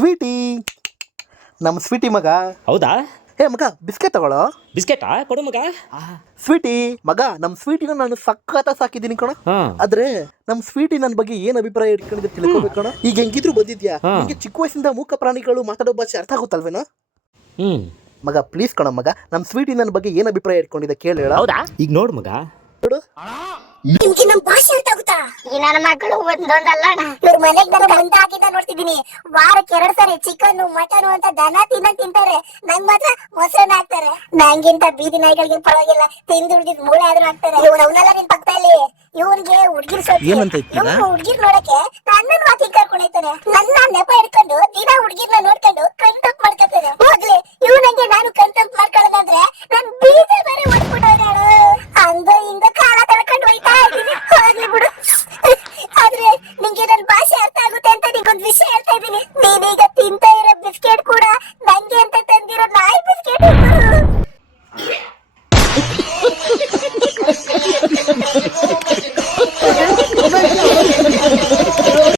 Sweety, ನಮ್ಮ Sweety ಮಗ. ಹೌದಾ? ಹೇ ಮಗ, ಬಿಸ್ಕೆಟ್ ತಗೊಳ್ಳೋ. ಬಿಸ್ಕೆಟಾ ಕೊಡು ಮಗ. ಸ್ವೀಟಿ ಮಗ, ನಮ್ಮ ಸ್ವೀಟಿನ ನಾನು ಸಖತ್ತ ಸಾಕಿದ್ದೀನಿ ಕಣ. ಆದ್ರೆ ನಮ್ಮ ಸ್ವೀಟಿ ನನ್ನ ಬಗ್ಗೆ ಏನ್ ಅಭಿಪ್ರಾಯ ಇಟ್ಕೊಂಡಿದ್ದೆ ತಿಳ್ಕೊಬೇಕು ಕಣ. ಈಗ ಹೆಂಗಿದ್ರು ಬಂದಿದ್ಯಾ, ನಿಂಗೆ ಚಿಕ್ಕ ವಯಸ್ಸಿಂದ ಮೂಕ ಪ್ರಾಣಿಗಳು ಮಾತಾಡೋ ಭಾಷೆ ಅರ್ಥ ಆಗುತ್ತಲ್ವೇನೋ? ಮಗ ಪ್ಲೀಸ್ ಕಣ ಮಗ, ನಮ್ಮ ಸ್ವೀಟಿ ನನ್ನ ಬಗ್ಗೆ ಏನ್ ಅಭಿಪ್ರಾಯ ಇಟ್ಕೊಂಡಿದ್ದೆ ಕೇಳಿ ಹೇಳ. ಹೌದಾ? ಈಗ ನೋಡು ಮಗ, ನೋಡು. ನಿಮ್ಗೆ ನಮ್ ಭಾಷೆ ಅರ್ಥ ಆಗುತ್ತಾ? ಈ ನನ್ನ ಮಕ್ಕಳು ಒಂದೊಂದಲ್ಲ, ಇವ್ರ ಮನೆಗ್ ನಾನು ಗಂಧ ಹಾಕಿದ್ದ ನೋಡ್ತಿದ್ದೀನಿ. ವಾರಕ್ಕೆ 2 ಸರಿ ಚಿಕನ್ ಮಟನ್ ಅಂತ ದನ ತಿಂತಾರೆ. ನಂಗ್ ಮಾತ್ರ ಮೊಸರನ್ನ ಹಾಕ್ತಾರೆ. ನಂಗಿಂತ ಬೀದಿ ನಾಯಿಗಳಿಗೆ ಪರವಾಗಿಲ್ಲ, ತಿಂದು ಉಳಿದಿದ್ ಮೂಳೆ ಆದ್ರೂ ಹಾಕ್ತಾರೆ. ಅವನೆಲ್ಲ ನಿನ್ ಪಕ್ಕದಲ್ಲಿ ಇವನ್ಗೆ ಹುಡ್ಗಿರ್ ಹುಡ್ಗಿರ್ ನೋಡಕ್ಕೆ ನನ್ನ ಮಾತಿ ಕರ್ಕೊಂಡೈತಾನೆ. ನನ್ನ ನೆಪ ಹಿಡ್ಕೊಂಡು ದಿನ ಹುಡ್ಗಿರ್ನ ನೋಡ್ಕೊಂಡು ಕಂಟೆಂಪ್ ಮಾಡ್ಕೊತಾನೆ. ಹೋಗ್ಲಿ, ಇವನಂಗೆ ನಾನು ಕಂಟೆಂಪ್ ಮಾಡ್ಕೊಳ್ಳೋದಂದ್ರೆ ನನ್ ಬೀದಿ ಬೇರೆ ಹೊಡ್ಬಿಟ್ಟೋದಾಡು. ಹಂಗ ಹಿಂಗ ಕಾಲ ತಳ್ಕೊಂಡು ಹೋಯ್ತಾ ಇದ್ದೀನಿ. ಹೋಗ್ಲಿ ಬಿಡು. ಆದ್ರೆ ನಿಂಗೆ ನನ್ ಭಾಷೆ ಅರ್ಥ ಆಗುತ್ತೆ ಅಂತ ನಿಂಗೊಂದ್ ವಿಷಯ ಹೇಳ್ತಾ ಇದ್ದೀನಿ. ನೀನೀಗ ತಿಂತಾ ಇರೋ ಬಿಸ್ಕೆಟ್ ಕೂಡ